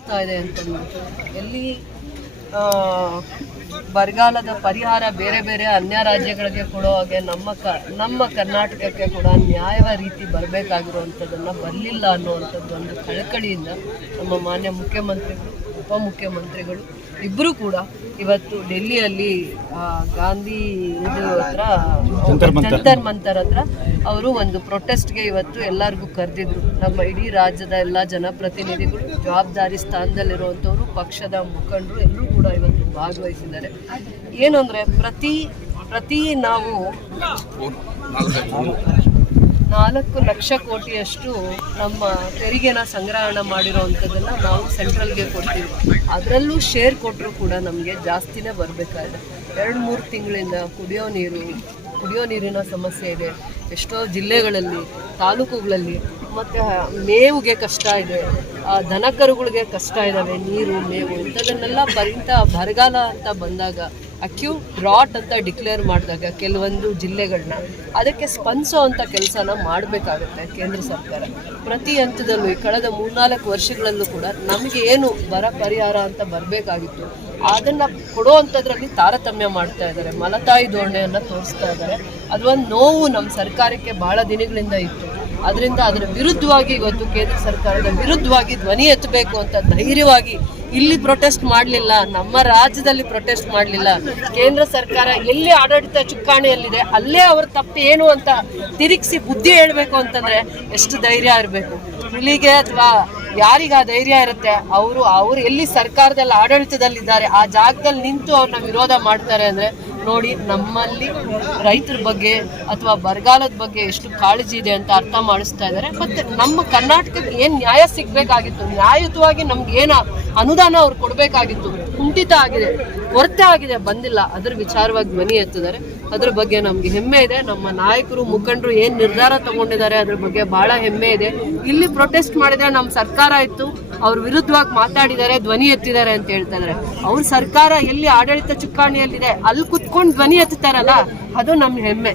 ಕಾಣಿಸ್ತಾ ಇದೆ ಅಂತ ಎಲ್ಲಿ ಬರಗಾಲದ ಪರಿಹಾರ ಬೇರೆ ಬೇರೆ ಅನ್ಯ ರಾಜ್ಯಗಳಿಗೆ ಕೊಡೋ ಹಾಗೆ ನಮ್ಮ ಕ, ನಮ್ಮ ಕರ್ನಾಟಕಕ್ಕೆ ಕೂಡ ನ್ಯಾಯವ ರೀತಿ ಬರಬೇಕಾಗಿರುವಂಥದ್ದನ್ನು ಬರಲಿಲ್ಲ ಅನ್ನುವಂಥದ್ದು ಒಂದು ಕಳಕಳಿಯಿಂದ ನಮ್ಮ ಮಾನ್ಯ ಮುಖ್ಯಮಂತ್ರಿಗಳು ಉಪಮುಖ್ಯಮಂತ್ರಿಗಳು ಇಬ್ಬರೂ ಕೂಡ ಇವತ್ತು ಡೆಲ್ಲಿಯಲ್ಲಿ ಗಾಂಧಿ ಇದು ಹತ್ರ ಜಂತರ್ ಮಂತರ್. ಹತ್ರ ಅವರು ಒಂದು ಪ್ರೊಟೆಸ್ಟ್ಗೆ ಇವತ್ತು ಎಲ್ಲರಿಗೂ ಕರೆದಿದ್ರು. ನಮ್ಮ ಇಡೀ ರಾಜ್ಯದ ಎಲ್ಲ ಜನಪ್ರತಿನಿಧಿಗಳು ಜವಾಬ್ದಾರಿ ಸ್ಥಾನದಲ್ಲಿರುವಂಥವ್ರು ಪಕ್ಷದ ಮುಖಂಡರು ಎಲ್ಲರೂ ಕೂಡ ಇವತ್ತು ಭಾಗವಹಿಸಿದ್ದಾರೆ. ಏನಂದರೆ ಪ್ರತಿ ಪ್ರತಿ ನಾವು ನಾಲ್ಕು ಲಕ್ಷ ಕೋಟಿಯಷ್ಟು ನಮ್ಮ ತೆರಿಗೆನ ಸಂಗ್ರಹಣ ಮಾಡಿರೋವಂಥದ್ದನ್ನು ನಾವು ಸೆಂಟ್ರಲ್ಗೆ ಕೊಡ್ತೀವಿ. ಅದರಲ್ಲೂ ಶೇರ್ ಕೊಟ್ಟರು ಕೂಡ ನಮಗೆ ಜಾಸ್ತಿನೇ ಬರಬೇಕಾಗಿದೆ. ಎರಡು ಮೂರು ತಿಂಗಳಿಂದ ಕುಡಿಯೋ ನೀರು, ಕುಡಿಯೋ ನೀರಿನ ಸಮಸ್ಯೆ ಇದೆ. ಎಷ್ಟೋ ಜಿಲ್ಲೆಗಳಲ್ಲಿ, ತಾಲೂಕುಗಳಲ್ಲಿ ಮತ್ತು ಮೇವಿಗೆ ಕಷ್ಟ ಇದೆ. ದನಕರುಗಳಿಗೆ ಕಷ್ಟ ಇದ್ದಾವೆ, ನೀರು, ಮೇವು ಇಂಥದನ್ನೆಲ್ಲ ಬರಿಂತ ಬರಗಾಲ ಅಂತ ಬಂದಾಗ ಅಕ್ಯೂಟ್ ಡ್ರಾಟ್ ಅಂತ ಡಿಕ್ಲೇರ್ ಮಾಡಿದಾಗ ಕೆಲವೊಂದು ಜಿಲ್ಲೆಗಳನ್ನ ಅದಕ್ಕೆ ಸ್ಪಂದಿಸೋ ಅಂಥ ಕೆಲಸನ ಮಾಡಬೇಕಾಗುತ್ತೆ ಕೇಂದ್ರ ಸರ್ಕಾರ. ಪ್ರತಿ ಹಂತದಲ್ಲೂ ಈ ಕಳೆದ ಮೂರ್ನಾಲ್ಕು ವರ್ಷಗಳಲ್ಲೂ ಕೂಡ ನಮಗೆ ಏನು ಬರ ಪರಿಹಾರ ಅಂತ ಬರಬೇಕಾಗಿತ್ತು. ಅದನ್ನು ಕೊಡೋ ಅಂಥದ್ರಲ್ಲಿ ತಾರತಮ್ಯ ಮಾಡ್ತಾ ಇದ್ದಾರೆ. ಮಲತಾಯಿ ಧೋರಣೆಯನ್ನು ತೋರಿಸ್ತಾ ಇದ್ದಾರೆ. ಅದು ಒಂದು ನೋವು ನಮ್ಮ ಸರ್ಕಾರಕ್ಕೆ ಭಾಳ ದಿನಗಳಿಂದ ಇತ್ತು. ಅದರಿಂದ ಅದರ ವಿರುದ್ಧವಾಗಿ ಇವತ್ತು ಕೇಂದ್ರ ಸರ್ಕಾರದ ವಿರುದ್ಧವಾಗಿ ಧ್ವನಿ ಎತ್ತಬೇಕು ಅಂತ ಧೈರ್ಯವಾಗಿ ಇಲ್ಲಿ ಪ್ರೊಟೆಸ್ಟ್ ಮಾಡಲಿಲ್ಲ, ನಮ್ಮ ರಾಜ್ಯದಲ್ಲಿ ಪ್ರೊಟೆಸ್ಟ್ ಮಾಡಲಿಲ್ಲ. ಕೇಂದ್ರ ಸರ್ಕಾರ ಎಲ್ಲಿ ಆಡಳಿತ ಚುಕ್ಕಾಣಿಯಲ್ಲಿದೆ, ಅಲ್ಲೇ ಅವ್ರ ತಪ್ಪು ಏನು ಅಂತ ತಿರುಗಿಸಿ ಬುದ್ಧಿ ಹೇಳಬೇಕು ಅಂತಂದ್ರೆ ಎಷ್ಟು ಧೈರ್ಯ ಇರಬೇಕು. ಇಲ್ಲಿಗೆ ಅಥವಾ ಯಾರಿಗೆ ಆ ಧೈರ್ಯ ಇರುತ್ತೆ, ಅವರು ಅವರು ಎಲ್ಲಿ ಸರ್ಕಾರದಲ್ಲಿ ಆಡಳಿತದಲ್ಲಿದ್ದಾರೆ, ಆ ಜಾಗದಲ್ಲಿ ನಿಂತು ಅವ್ರನ್ನ ವಿರೋಧ ಮಾಡ್ತಾರೆ ಅಂದ್ರೆ ನೋಡಿ ನಮ್ಮಲ್ಲಿ ರೈತರ ಬಗ್ಗೆ ಅಥವಾ ಬರಗಾಲದ ಬಗ್ಗೆ ಎಷ್ಟು ಕಾಳಜಿ ಇದೆ ಅಂತ ಅರ್ಥ ಮಾಡಿಸ್ತಾ ಇದ್ದಾರೆ. ಮತ್ತೆ ನಮ್ಮ ಕರ್ನಾಟಕಕ್ಕೆ ಏನ್ ನ್ಯಾಯ ಸಿಗ್ಬೇಕಾಗಿತ್ತು? ನ್ಯಾಯಯುತವಾಗಿ ನಮ್ಗೆ ಏನ ಅನುದಾನ ಅವ್ರು ಕೊಡಬೇಕಾಗಿತ್ತು? ಕುಂಠಿತ ಆಗಿದೆ, ಕೊರತೆ ಆಗಿದೆ, ಬಂದಿಲ್ಲ. ಅದ್ರ ವಿಚಾರವಾಗಿ ಧ್ವನಿ ಎತ್ತಿದ್ದಾರೆ. ಅದ್ರ ಬಗ್ಗೆ ನಮ್ಗೆ ಹೆಮ್ಮೆ ಇದೆ. ನಮ್ಮ ನಾಯಕರು, ಮುಖಂಡರು ಏನ್ ನಿರ್ಧಾರ ತಗೊಂಡಿದ್ದಾರೆ ಅದ್ರ ಬಗ್ಗೆ ಬಹಳ ಹೆಮ್ಮೆ ಇದೆ. ಇಲ್ಲಿ ಪ್ರೊಟೆಸ್ಟ್ ಮಾಡಿದ್ರೆ ನಮ್ಮ ಸರ್ಕಾರ ಇತ್ತು. ಅವ್ರ ವಿರುದ್ಧವಾಗಿ ಮಾತಾಡಿದ್ದಾರೆ ಧ್ವನಿ ಎತ್ತಿದ್ದಾರೆ ಅಂತ ಹೇಳ್ತಾ ಇದಾರೆ. ಅವ್ರ ಸರ್ಕಾರ ಎಲ್ಲಿ ಆಡಳಿತ ಚುಕ್ಕಾಣಿಯಲ್ಲಿದೆ ಅಲ್ಲಿ ಕುತ್ಕೊಂಡು ಧ್ವನಿ ಎತ್ತುತ್ತಾರಲ್ಲ ಅದು ನಮ್ಮ ಹೆಮ್ಮೆ.